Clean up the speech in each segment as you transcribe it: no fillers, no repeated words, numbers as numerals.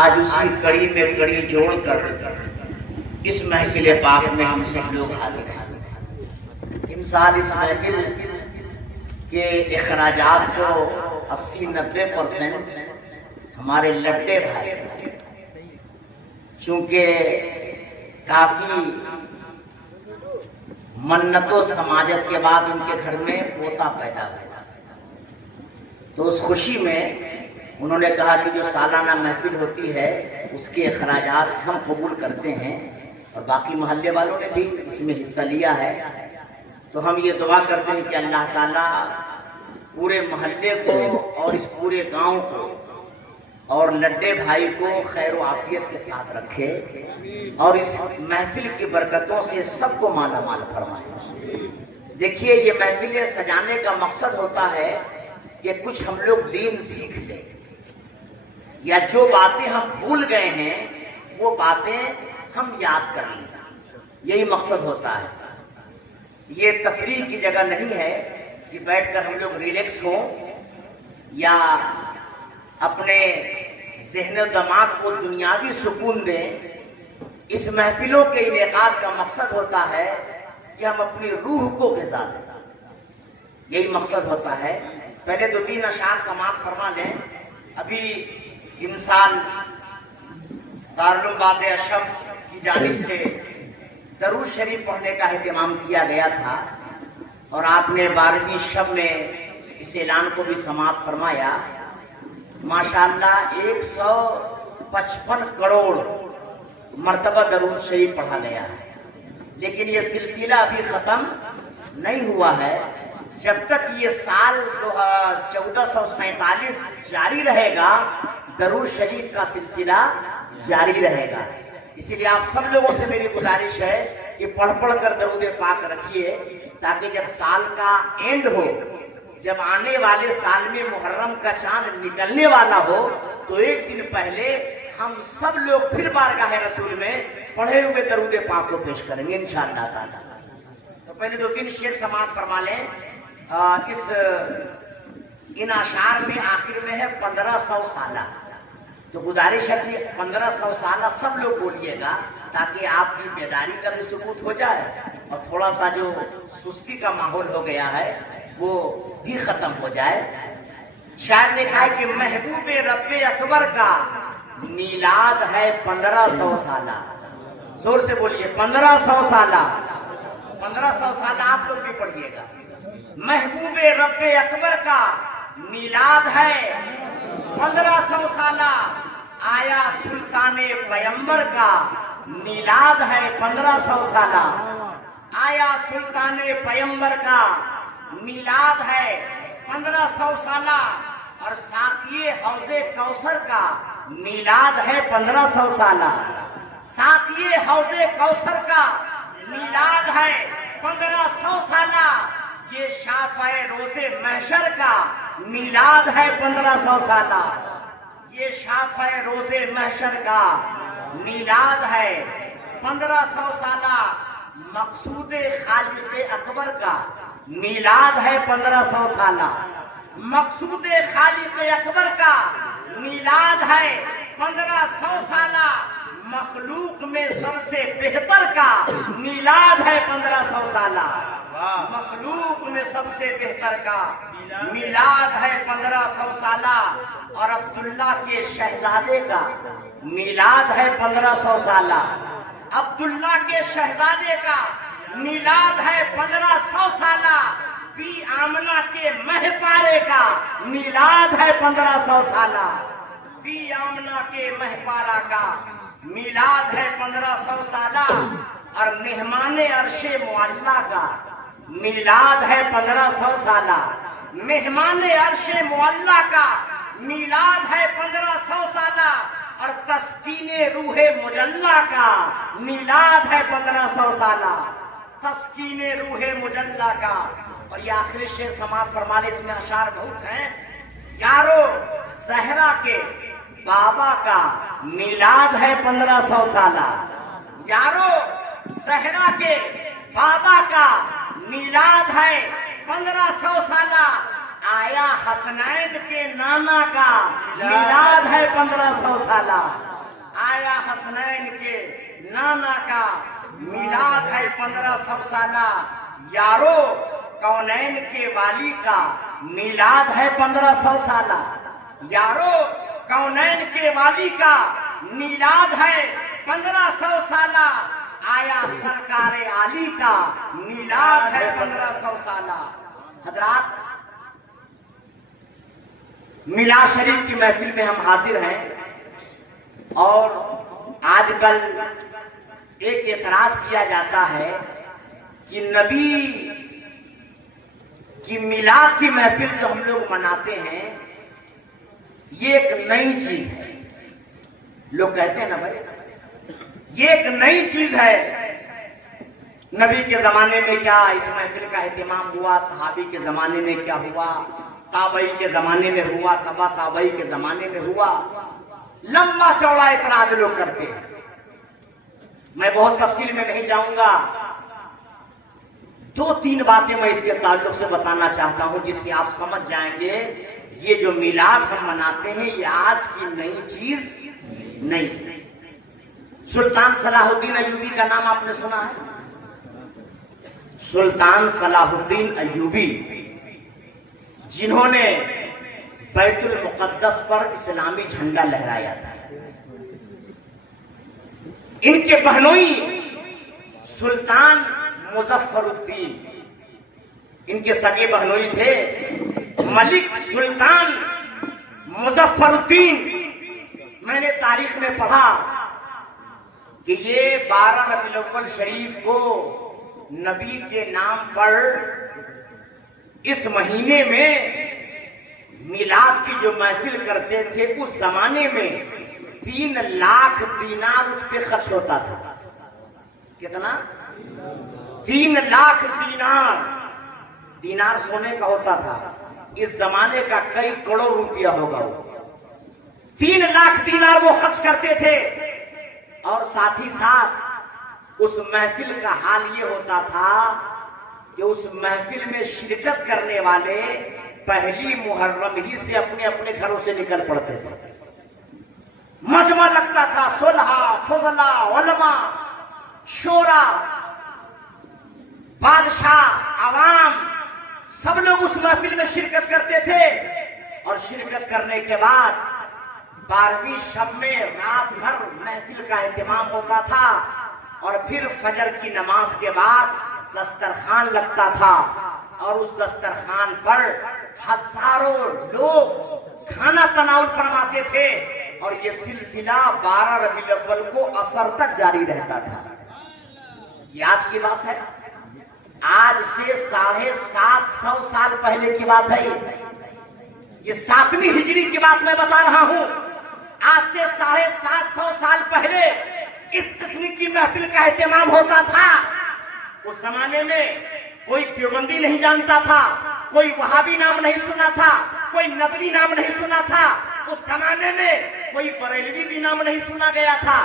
آج اسی کڑی میں کڑی جوڑ کر اس محفل پاک میں ہم سب لوگ حاضر ہیں۔ انسان اس محفل کے اخراجات کو 80-90% ہمارے لڈے بھائی، چونکہ کافی منت و سماجت کے بعد ان کے گھر میں پوتا پیدا ہوا، تو اس خوشی میں انہوں نے کہا کہ جو سالانہ محفل ہوتی ہے اس کے اخراجات ہم قبول کرتے ہیں، اور باقی محلے والوں نے بھی اس میں حصہ لیا ہے۔ تو ہم یہ دعا کرتے ہیں کہ اللہ تعالیٰ پورے محلے کو اور اس پورے گاؤں کو اور لڈے بھائی کو خیر و عافیت کے ساتھ رکھے، اور اس محفل کی برکتوں سے سب کو مالا مال فرمائے۔ دیکھیے، یہ محفلیں سجانے کا مقصد ہوتا ہے کہ کچھ ہم لوگ دین سیکھ لیں، یا جو باتیں ہم بھول گئے ہیں وہ باتیں ہم یاد کر لیں، یہی مقصد ہوتا ہے۔ یہ تفریح کی جگہ نہیں ہے کہ بیٹھ کر ہم لوگ ریلیکس ہوں یا اپنے ذہن و دماغ کو دنیاوی سکون دیں۔ اس محفلوں کے انعقاد کا مقصد ہوتا ہے کہ ہم اپنی روح کو غذا دیں، یہی مقصد ہوتا ہے۔ پہلے 2-3 اشعار سماعت فرما لیں۔ ابھی امسال دارالعلوم باغ اشب کی جانب سے درود شریف پڑھنے کا اہتمام کیا گیا تھا، اور آپ نے 12ویں شب میں اس اعلان کو بھی سماعت فرمایا۔ ماشاءاللہ 155 کروڑ مرتبہ درود شریف پڑھا گیا ہے، لیکن یہ سلسلہ ابھی ختم نہیں ہوا ہے۔ جب تک یہ سال 1447 جاری رہے گا، درود شریف کا سلسلہ جاری رہے گا۔ اسی لیے آپ سب لوگوں سے میری گزارش ہے کہ پڑھ کر درود پاک رکھیے، تاکہ جب سال کا اینڈ ہو، جب آنے والے سال میں محرم کا چاند نکلنے والا ہو، تو ایک دن پہلے ہم سب لوگ پھر بارگاہ رسول میں پڑھے ہوئے درود پاک کو پیش کریں گے انشاءاللہ تعالی۔ تو پہلے 2-3 شعر سماعت فرما لیں۔ ان اشعار میں آخر میں ہے 1500 سالہ، تو گزارش ہے کہ 1500 سالہ سب لوگ بولیے گا، تاکہ آپ کی بیداری کا بھی ثبوت ہو جائے، اور تھوڑا سا جو سستی کا ماحول ہو گیا ہے وہ بھی ختم ہو جائے۔ شاعر نے کہا کہ محبوب رب اکبر کا میلاد ہے 1500 سالہ۔ زور سے بولیے، 1500 سالہ۔ 1500 سالہ آپ لوگ بھی پڑھیے گا۔ محبوب رب اکبر کا میلاد ہے 1500 سالہ، آیا سلطان پیمبر کا میلاد ہے 1500 سالہ، آیا سلطان پیمبر کا میلاد ہے 1500 سالہ، اور ساقی حوض کوثر کا میلاد ہے 1500 سالہ۔ ساقی حوض کوثر کا میلاد ہے 1500 سالہ، یہ شافع روز محشر کا میلاد ہے 1500 سالہ، یہ شافع روز محشر کا میلاد ہے 1500 سالہ۔ مقصود خالق اکبر کا میلاد ہے 1500 سالہ، مقصود خالق اکبر کا میلاد ہے 1500 سالہ، مخلوق میں سب سے بہتر کا میلاد ہے 1500 سالہ، مخلوق میں سب سے بہتر کا میلاد ہے 1500 سالہ، اور عبداللہ کے شہزادے کا میلاد ہے 1500 سالہ، عبداللہ کے شہزادے کا میلاد ہے 1500 سالہ، بی آمنہ کے مہ پارے کا میلاد ہے 1500 سالہ، بی آمنہ کے مہ پارا کا میلاد ہے 1500 سالہ، اور مہمان عرش معلیٰ کا میلاد ہے 1500 سالہ، مہمان عرش معلیٰ کا میلاد ہے 1500 سالہ، اور تسکین روح مجلہ کا میلاد ہے 1500 سالہ، تسکین روح مجلہ کا۔ اور یہ آخری شعر سماعت فرما لیں، اس میں اشعار بہت ہیں۔ یارو زہرا کے بابا کا میلاد ہے 1500 سالہ، یارو زہرا کے بابا کا میلاد ہے 1500 سالہ، आया हसनैन के नाना का मिलाद है 1500 साला। आया हसनैन के नाना का मिलाद है 1500 साला। यारो कौनैन के वाली का मिलाद है 1500 साला। यारो कौनैन के वाली का मिलाद है 1500 साला। आया सरकारे आली का मिलाद है 1500 साला। हजरात, मिलाद शरीफ की महफिल में हम हाजिर हैं और आजकल एक एतराज किया जाता है कि नबी की मिलाद की महफिल जो हम लोग मनाते हैं ये एक नई चीज है। लोग कहते हैं ना भाई, ये एक नई चीज है। नबी के जमाने में क्या इस महफिल का एहतमाम हुआ, सहाबी के जमाने में क्या हुआ, ताबई के जमाने में हुआ, तबा ताबई के जमाने में हुआ, लंबा चौड़ा इतराज लोग करते हैं। मैं बहुत तफसील में नहीं जाऊंगा, 2-3 बातें मैं इसके ताल्लुक से बताना चाहता हूं जिससे आप समझ जाएंगे ये जो मिलाद हम मनाते हैं ये आज की नई चीज नहीं। सुल्तान सलाहुद्दीन अय्यूबी का नाम आपने सुना है? सुल्तान सलाहुद्दीन अय्यूबी, जिन्होंने बैतुल मुक़द्दस पर इस्लामी झंडा लहराया था। इनके बहनोई सुल्तान मुजफ्फरुद्दीन, इनके सगे बहनोई थे मलिक सुल्तान मुजफ्फरुद्दीन। मैंने तारीख में पढ़ा कि ये 12 रबीउल अव्वल शरीफ को नबी के नाम पर इस महीने में मिलाद की जो महफिल करते थे उस जमाने में 3 लाख दीनार उस पे खर्च होता था। कितना? 3 लाख दीनार। दीनार सोने का होता था, इस जमाने का कई करोड़ रुपया होगा वो। 3 लाख दीनार वो खर्च करते थे। और साथ ही साथ उस महफिल का हाल ये होता था कि उस महफिल में शिरकत करने वाले पहली मुहर्रम ही से अपने अपने घरों से निकल पड़ते थे। मजमा लगता था, सुलहा, फजला, उलमा, शोरा, बादशाह, आवाम, सब लोग उस महफिल में शिरकत करते थे। और शिरकत करने के बाद 12वीं शब में रात भर महफिल का एहतमाम होता था और फिर फजर की नमाज के बाद दस्तरखान लगता था और उस दस्तरखान पर हजारों लोग खाना तनाउल फरमाते थे और ये सिलसिला 12 रबीउल अव्वल को असर तक जारी रहता था। ये आज की बात है, आज से 750 साल पहले की बात है। ये 7वीं हिजरी की बात मैं बता रहा हूं। आज से 750 साल पहले इस किस्म की महफिल का एहतमाम होता था। उस जमाने में कोई देवबंदी नहीं जानता था, कोई वहाबी नाम नहीं सुना था, कोई नदवी नाम नहीं सुना था। उस जमाने में कोई बरेलवी भी नाम नहीं सुना गया था,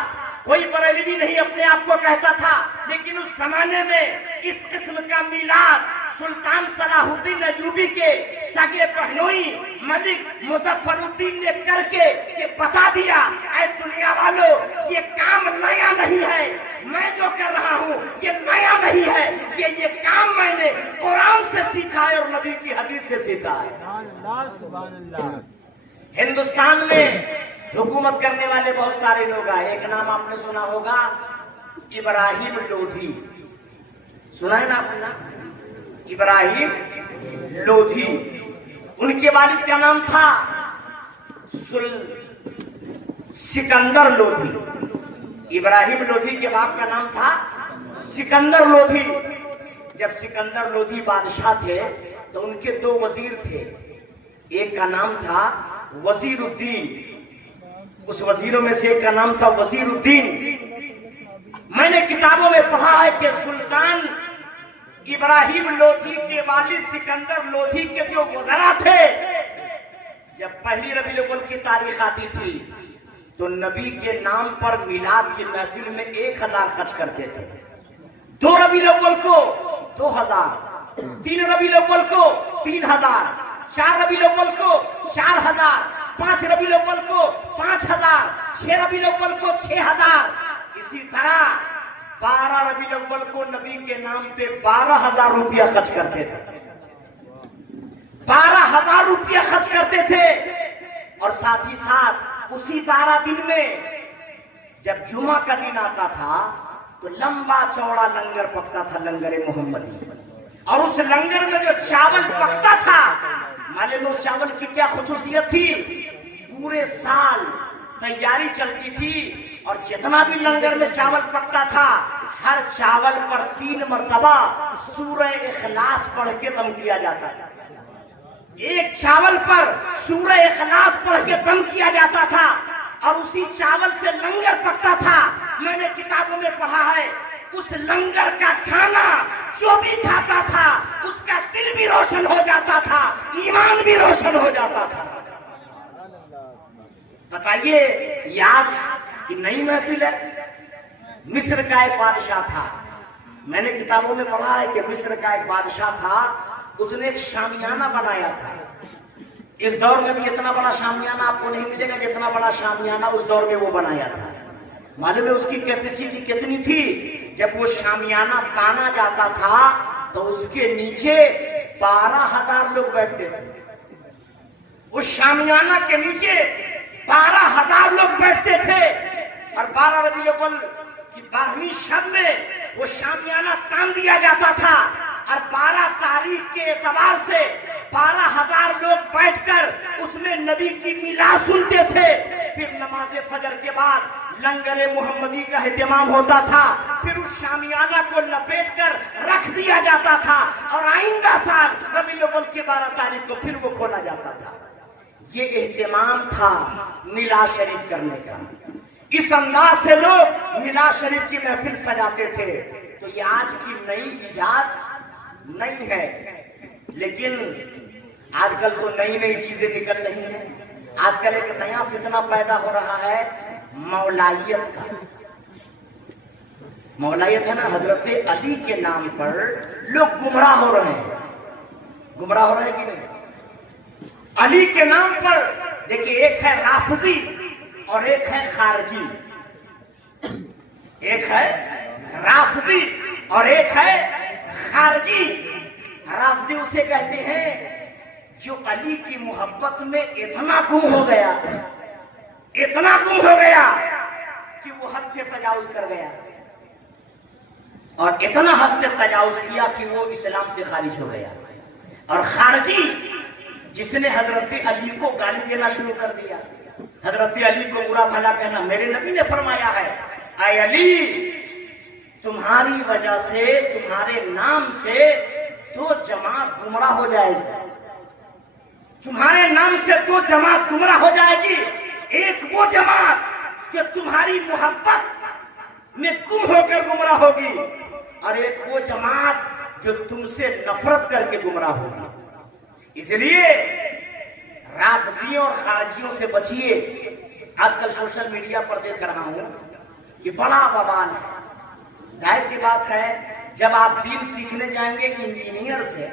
कोई बरेलवी नहीं अपने आप को कहता था। लेकिन उस जमाने में इस किस्म का मिलाद सुल्तान सलाहुद्दीन अय्यूबी के सगे बहनोई मलिक मुजफ्फरुद्दीन ने करके ये बता दिया, ऐ दुनिया वालों, ये काम नया नहीं है। मैं जो कर रहा हूँ ये नया नहीं है, ये काम मैंने कुरान से सीखा है और नबी की हदीस से सीखा है। हिंदुस्तान में हुकूमत करने वाले बहुत सारे लोग आए। एक नाम आपने सुना होगा, इब्राहिम लोधी। सुना है ना आपने नाम? इब्राहिम लोधी। उनके वालिद का नाम था सिकंदर लोधी। इब्राहिम लोधी के बाप का नाम था सिकंदर लोधी। जब सिकंदर लोधी बादशाह थे तो उनके 2 वजीर थे। एक का नाम था वजीरुद्दीन, उस वजीरों में से एक का नाम था वजीरुद्दीन। मैंने किताबों में पढ़ा है कि सुल्तान इब्राहिम लोधी के वालिद सिकंदर लोधी के जो गुजरा थे, जब पहली रबीउल अव्वल की तारीख आती थी तो नबी के नाम पर मिलाद की महफिल में 1000 खर्च करते थे। 2 रबीउल अव्वल को 2000, 3 रबीउल अव्वल को 3000, 4 रबीउल अव्वल को 4000, 5 रबीउल अव्वल को 5000, 6 रबीउल अव्वल को 6000। इसी तरह 12 रबीउल अव्वल को नबी के नाम पे 12,000 रुपया खर्च करते थे। 12,000 रुपया खर्च करते थे। और साथ ही साथ उसी 12 दिन में जब जुमा का दिन आता था तो लंबा चौड़ा लंगर पकता था, लंगर मोहम्मदी। और उस लंगर में जो चावल पकता था, मालूम उस चावल की क्या खुसूसियत थी? पूरे साल तैयारी चलती थी और जितना भी लंगर में चावल पकता था, हर चावल पर 3 मरतबा सूरह इखलास पढ़ के दम किया जाता था। एक चावल पर सूरह इखलास पढ़ के दम किया जाता था और उसी चावल से लंगर पकता था। मैंने किताबों में पढ़ा है, उस लंगर का खाना जो भी खाता था उसका दिल भी रोशन हो जाता था, ईमान भी रोशन हो जाता था। बताइए, ये आज की नई महफिल है। मिस्र का एक बादशाह था, मैंने किताबों में पढ़ा है कि मिस्र का एक बादशाह था, उसने एक शामियाना बनाया था। इस दौर में भी इतना बड़ा शामियाना आपको नहीं मिलेगा जितना बड़ा शामियाना उस दौर में वो बनाया था। मालूम है उसकी कैपेसिटी कितनी थी? जब वो शामियाना ताना जाता था तो उसके नीचे 12,000 लोग बैठते थे। उस शामियाना के नीचे 12,000 लोग बैठते थे। और 12 रबीउल अव्वल की 12वीं शब में वो शामियाना तान दिया जाता था और 12 तारीख के एतबार से 12,000 लोग बैठकर उसमें नबी की मिलाद सुनते थे। फिर नमाज फजर के बाद लंगर मोहम्मदी का एहतमाम होता था। फिर उस शामियाना को लपेट कर रख दिया जाता था और आइंदा साल रबीउल अव्वल की 12 तारीख को फिर वो खोला जाता था। ये एहतमाम था मिलाद शरीफ करने का। इस अंदाज से लोग मिलाद शरीफ की महफिल सजाते थे। तो ये आज की नई इजाद नहीं है, लेकिन आजकल तो नई नई चीजें निकल रही हैं। आजकल एक नया फितना पैदा हो रहा है मौलाइयत का। मौलाइयत है ना, हजरत अली के नाम पर लोग गुमराह हो रहे हैं। गुमराह हो रहे हैं कि नहीं? अली के नाम पर देखिए, एक है राफजी और एक है खारजी। एक है राफजी और एक है खारजी। राफजी उसे कहते हैं जो अली की मोहब्बत में इतना गुम हो गया, इतना गुम हो गया कि वो हद से तजावुज कर गया, और इतना हद से तजावुज किया कि वो इस्लाम से खारिज हो गया। और खारजी जिसने हजरत अली को गाली देना शुरू कर दिया, हजरत अली को बुरा भला कहना। मेरे नबी ने फरमाया है, ऐ अली, तुम्हारी वजह से, तुम्हारे नाम से 2 जमात गुमराह हो जाएगी। तुम्हारे नाम से 2 जमात गुमराह हो जाएगी। एक वो जमात जो तुम्हारी मोहब्बत में गुम होकर गुमराह होगी, और एक वो जमात जो तुमसे नफरत करके गुमराह होगी। इसलिए राफजियों और खारजियों से बचिए। आजकल सोशल मीडिया पर देख रहा हूं कि बड़ा बवाल है। जाहिर सी बात है, जब आप दीन सीखने जाएंगे इंजीनियर से,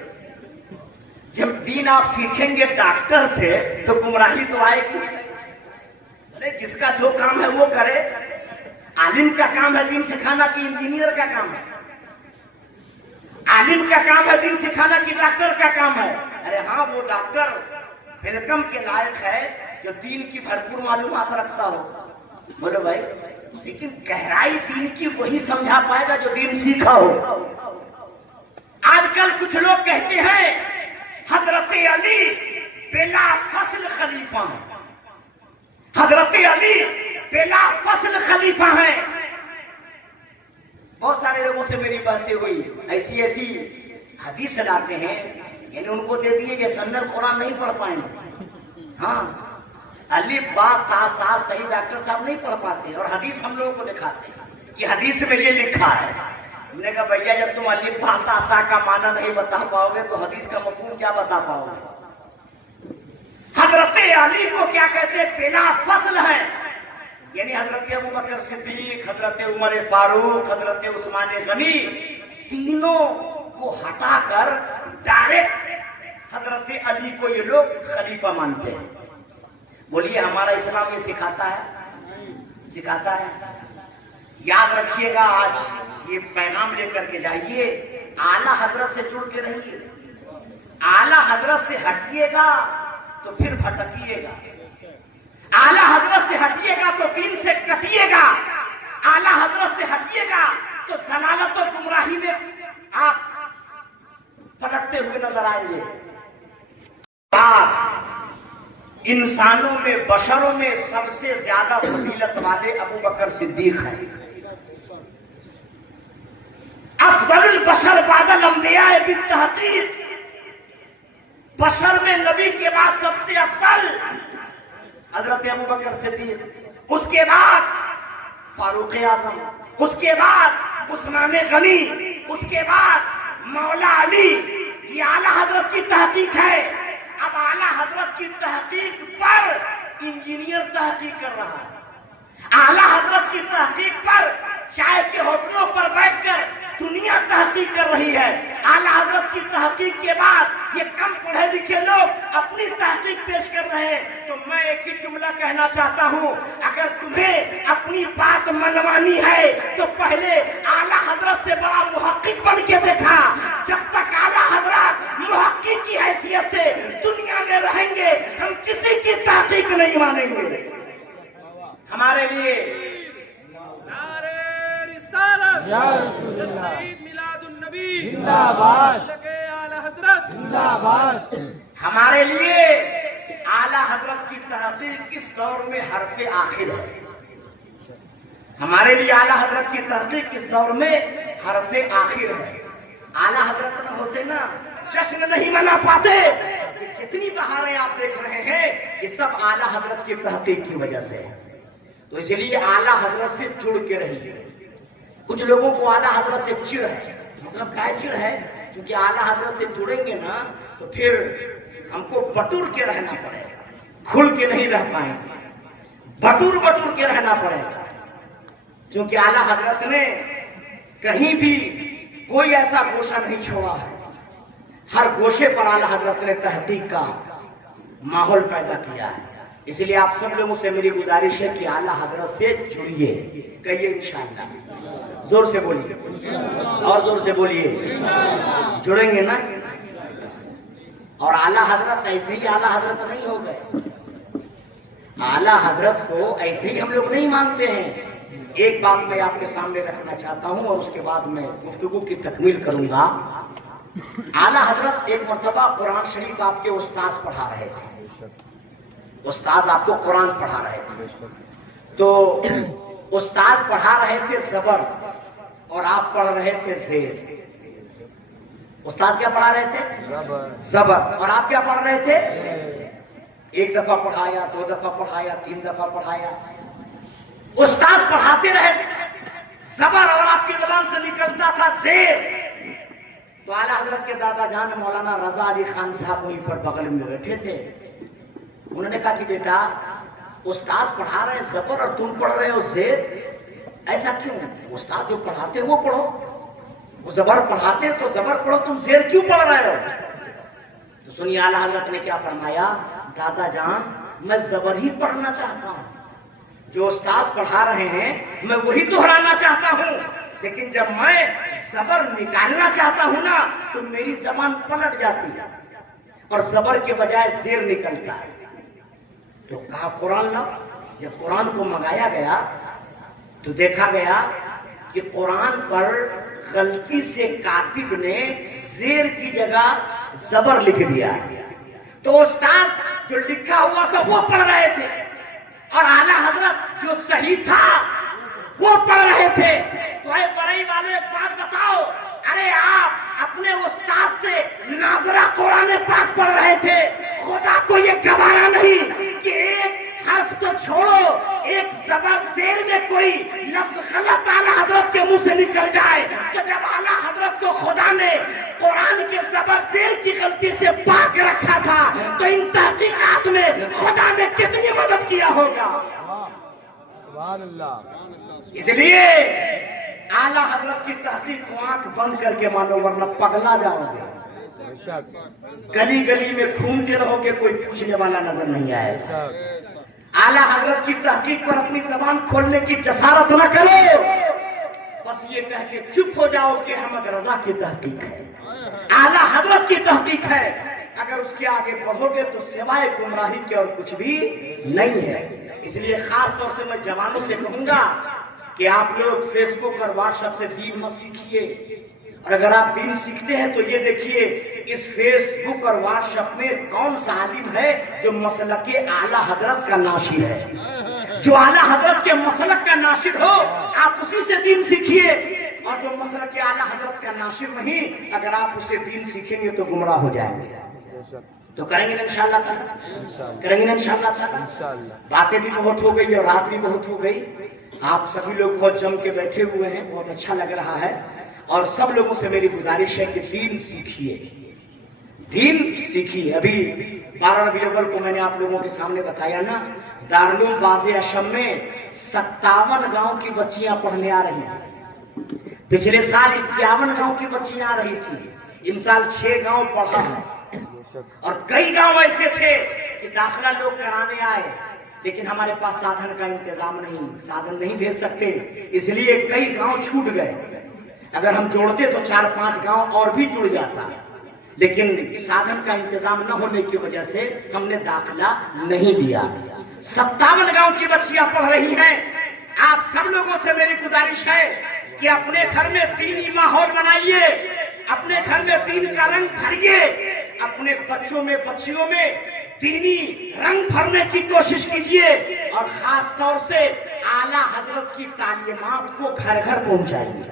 जब दीन आप सीखेंगे डॉक्टर से, तो गुमराही तो आएगी। अरे जिसका जो काम है वो करे। आलिम का काम है दीन सिखाना कि इंजीनियर का काम है? आलिम का काम है दीन सिखाना कि डॉक्टर का काम है? अरे हाँ, वो डॉक्टर वेलकम के लायक है जो दीन की भरपूर मालूमात रखता हो। बोलो भाई, लेकिन गहराई दीन की वही समझा पाएगा जो दीन सीखा हो। आजकल कुछ लोग कहते हैं हजरत अली बेला फसल खलीफा है। हजरत अली बेला फसल खलीफा है। बहुत सारे लोगों से मेरी बातें हुई, ऐसी ऐसी हदीस लाते हैं, यानी उनको दे दिए ये सन्नत कुरान नहीं पढ़ पाएंगे। हाँ, अली बात ता सही डॉक्टर साहब नहीं पढ़ पाते, और हदीस हम लोगों को दिखाते हैं कि हदीस में ये लिखा है। हमने कहा भैया, जब तुम अली बात ता का माना नहीं बता पाओगे तो हदीस का मफहूम क्या बता पाओगे? हजरत अली को क्या कहते हैं? बेला फसल है, यानी हजरत अबू बकर सिद्दीक, हजरत उमर फारूक, हजरत उस्मान गनी, तीनों को हटाकर डायरेक्ट حضرت علی کو یہ لوگ خلیفہ مانتے ہیں. بولیے ہمارا اسلام یہ سکھاتا ہے؟ سکھاتا ہے؟ یاد رکھیے گا، آج یہ پیغام لے کر کے جائیے، اعلیٰ حضرت سے جڑ کے رہیے. اعلیٰ حضرت سے ہٹیے گا تو پھر بھٹکیے گا. اعلیٰ حضرت سے ہٹیے گا تو دین سے کٹیے گا. اعلیٰ حضرت سے ہٹیے گا تو ضلالت و گمراہی میں آپ پلٹتے ہوئے نظر آئیں گے. انسانوں میں، بشروں میں سب سے زیادہ فضیلت والے ابو بکر صدیق ہیں. افضل البشر بعد الانبیاء بالتحقیق، بشر میں نبی کے بعد سب سے افضل حضرت ابو بکر صدیق، اس کے بعد فاروق اعظم، اس کے بعد عثمان غنی، اس کے بعد مولا علی. یہ اعلیٰ حضرت کی تحقیق ہے. اب اعلیٰ حضرت کی تحقیق پر انجینئر تحقیق کر رہا ہے. اعلیٰ حضرت کی تحقیق پر چائے کے ہوٹلوں پر بیٹھ کر دنیا تحقیق کر رہی ہے. اعلیٰ حضرت کی تحقیق کے بعد یہ کم پڑھے لکھے لوگ اپنی تحقیق پیش کر رہے ہیں. تو میں ایک ہی جملہ کہنا چاہتا ہوں، اگر تمہیں اپنی بات منوانی ہے تو پہلے اعلیٰ حضرت سے بڑا محقق بن کے دیکھا. جب تک اعلیٰ حضرت محقق کی حیثیت سے دنیا میں رہیں گے، ہم کسی کی تحقیق نہیں مانیں گے. ہمارے لیے یا رسول اللہ، میلاد النبی زندہ باد، اعلیٰ حضرت زندہ باد. ہمارے لیے اعلیٰ حضرت کی تحقیق اس دور میں حرف آخر ہے. ہمارے لیے اعلیٰ حضرت کی تحقیق اس دور میں حرف آخر ہے. اعلیٰ حضرت نہ ہوتے نا، جشن نہیں منا پاتے. یہ جتنی بہاریں آپ دیکھ رہے ہیں یہ سب اعلیٰ حضرت کی تحقیق کی وجہ سے ہے. تو اس لیے اعلیٰ حضرت سے جڑ کے رہیے. کچھ لوگوں کو اعلیٰ حضرت سے چڑ ہے. مطلب کیا چڑ ہے؟ کیونکہ اعلیٰ حضرت سے جڑیں گے نا تو پھر ہم کو بٹور کے رہنا پڑے گا، کھل کے نہیں رہ پائیں گے، بٹور کے رہنا پڑے گا. کیونکہ اعلیٰ حضرت نے کہیں بھی کوئی ایسا گوشہ نہیں چھوڑا ہے. ہر گوشے پر اعلیٰ حضرت نے تحقیق کا ماحول پیدا کیا ہے. اس لیے آپ سب لوگوں سے میری گزارش ہے کہ اعلیٰ حضرت سے جڑیے. کہیے انشاءاللہ. زور سے بولیے اور زور سے بولیے. جڑیں گے نا. اور اعلیٰ حضرت ایسے ہی اعلیٰ حضرت نہیں ہو گئے. اعلیٰ حضرت کو ایسے ہی ہم لوگ نہیں مانتے ہیں. ایک بات میں آپ کے سامنے رکھنا چاہتا ہوں اور اس کے بعد میں گفتگو کی تکمیل کروں گا. اعلیٰ حضرت ایک مرتبہ قرآن شریف آپ کے استاذ پڑھا رہے تھے. استاذ آپ کو قرآن پڑھا رہے تھے. تو استاذ پڑھا رہے تھے زبر اور آپ پڑھ رہے تھے زیر. استاذ کیا پڑھا رہے تھے؟ زبر. اور آپ کیا پڑھ رہے تھے؟ ایک دفعہ پڑھایا، دو دفعہ پڑھایا، تین دفعہ پڑھایا. استاذ پڑھاتے رہے زبر اور آپ کی زبان سے نکلتا تھا زیر. تو اعلیٰ حضرت کے دادا جان مولانا رضا علی خان صاحب وہیں پر بغل میں بیٹھے تھے. انہوں نے کہا کہ بیٹا استاذ پڑھا رہے ہیں زبر اور تم پڑھ رہے ہو زیر، ایسا کیوں؟ استاد جو پڑھاتے وہ پڑھو. وہ زبر پڑھاتے تو زبر پڑھو، تم زیر کیوں پڑھ رہے ہو؟ تو سنیے اعلیٰ حضرت نے کیا فرمایا. دادا جان میں زبر ہی پڑھنا چاہتا ہوں، جو استاذ پڑھا رہے ہیں میں وہی دہرانا چاہتا ہوں. لیکن جب میں زبر نکالنا چاہتا ہوں نا تو میری زبان پلٹ جاتی ہے اور زبر کے بجائے زیر نکلتا ہے. تو کہا قرآن لاؤ. جب قرآن کو منگایا گیا تو دیکھا گیا کہ قرآن پر غلطی سے کاتب نے زیر کی جگہ زبر لکھ دیا. تو استاد جو لکھا ہوا تھا وہ پڑھ رہے تھے اور اعلیٰ حضرت جو صحیح تھا وہ پڑھ رہے تھے. تو اے برئی والے ایک بات بتاؤ، ارے آپ اپنے استاد سے ناظرہ قرآن پاک پڑھ رہے تھے، خدا کو یہ گوارا نہیں کہ ایک حرف تو چھوڑو، ایک زبر زیر میں کوئی لفظ غلط اعلیٰ حضرت کے منہ سے نکل جائے. تو جب اعلیٰ حضرت کو خدا نے قرآن کے زبر زیر کی غلطی سے پاک رکھا تھا تو ان تحقیقات میں خدا نے کتنی مدد کیا ہوگا. سبحان اللہ. اس لیے اعلیٰ حضرت کی تحقیق کو آنکھ بند کر کے مانو ورنہ پگلا جاؤ گے. गली गली में घूमते रहोगे, कोई पूछने वाला नजर नहीं आएगा। आला हजरत की तहकीक पर अपनी जबान खोलने की जसारत न करो, बस ये कह के चुप हो जाओ कि अहमद रजा की तहकीक है, आला हजरत की तहकीक है। अगर उसके आगे बढ़ोगे तो सिवाय गुमराही के और कुछ भी नहीं है। इसलिए खास तौर से मैं जवानों से कहूंगा कि आप लोग फेसबुक और व्हाट्सएप से दीन मत सीखिए, और अगर आप दीन सीखते हैं तो ये देखिए इस फेसबुक और व्हाट्सएप में कौन सा आलिम है जो मसलक आला हजरत का नाशिर है। जो आला हजरत के मसलक का नाशिर हो आप उसी से दीन सीखिए, और जो मसलक आला हजरत का नाशिर नहीं, अगर आप उससे दीन सीखेंगे तो गुमराह हो जाएंगे। तो करेंगे ना इंशाअल्लाह ताला, करेंगे ना इंशाअल्लाह ताला। बातें भी बहुत हो गई और रात भी बहुत हो गई। आप सभी लोग बहुत जम के बैठे हुए हैं, बहुत अच्छा लग रहा है। और सब लोगों से मेरी गुजारिश है कि दीन सीखिए, दीन सीखिए। अभी 12 रबीउल अव्वल को मैंने आप लोगों के सामने बताया ना, दारुल बाज़े अशम में 57 गांव की बच्चियां पढ़ने आ रही हैं। पिछले साल 51 गांव की बच्चियां आ रही थी, इन साल 6 गांव पढ़ा है। और कई गांव ऐसे थे कि दाखिला लोग कराने आए, लेकिन हमारे पास साधन का इंतजाम नहीं, साधन नहीं भेज सकते, इसलिए कई गांव छूट गए। अगर हम जोड़ते तो 4-5 गांव और भी जुड़ जाता, लेकिन साधन का इंतजाम न होने की वजह से हमने दाखिला नहीं दिया। 57 गांव की बच्चियां पढ़ रही हैं। आप सब लोगों से मेरी गुजारिश है कि अपने घर में दीनी माहौल बनाइए, अपने घर में दीन का रंग भरिए, अपने बच्चों में बच्चियों में दीनी रंग भरने की कोशिश कीजिए, और खास तौर से आला हजरत की तालीमात को घर घर पहुंचाइए,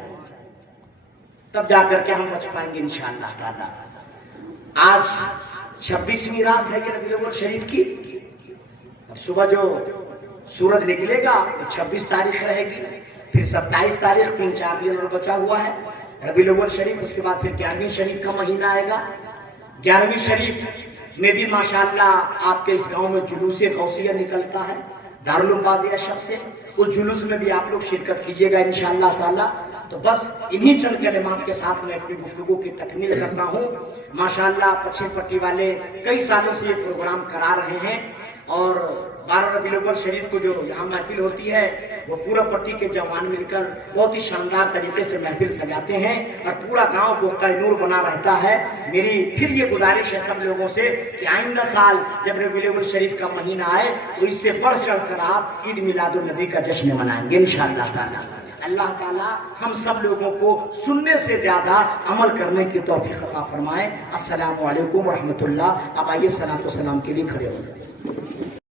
तब जाकर के हम बच पाएंगे इंशाअल्लाह ताला। आज 26वीं रात है ये रबीउल अव्वल शरीफ की। अब सुबह जो सूरज निकलेगा तो 26 तारीख रहेगी, फिर 27 तारीख, 3-4 दिन और बचा हुआ है रबीउल अव्वल शरीफ। उसके बाद फिर 11वीं शरीफ का महीना आएगा। 11वीं शरीफ में भी माशाअल्लाह आपके इस गांव में जुलूस गौसिया निकलता है दारुल बाज़े अशम से। उस जुलूस में भी आप लोग शिरकत कीजिएगा इंशाअल्लाह ताला। तो बस इन्हीं चंद कलिमात के साथ मैं अपनी गुफ्तगू की तकमील करता हूँ। माशाअल्लाह पश्चिम पट्टी वाले कई सालों से ये प्रोग्राम करा रहे हैं, और 12 रबीउल अव्वल शरीफ को जो यहाँ महफिल होती है वो पूरा पट्टी के जवान मिलकर बहुत ही शानदार तरीके से महफिल सजाते हैं, और पूरा गांव को कैनूर बना रहता है। मेरी फिर ये गुजारिश है सब लोगों से कि आइंदा साल जब रबीउल अव्वल शरीफ का महीना आए तो इससे बढ़ चढ़ कर आप ईद मिलादुन नबी का जश्न मनाएंगे इंशाअल्लाह ताला। अल्लाह ताला हम सब लोगों को सुनने से ज्यादा अमल करने की तौफीक अता फरमाए। अस्सलामु अलैकुम व रहमतुल्लाह। अब आइए सलातो सलाम के लिए खड़े हो जाए।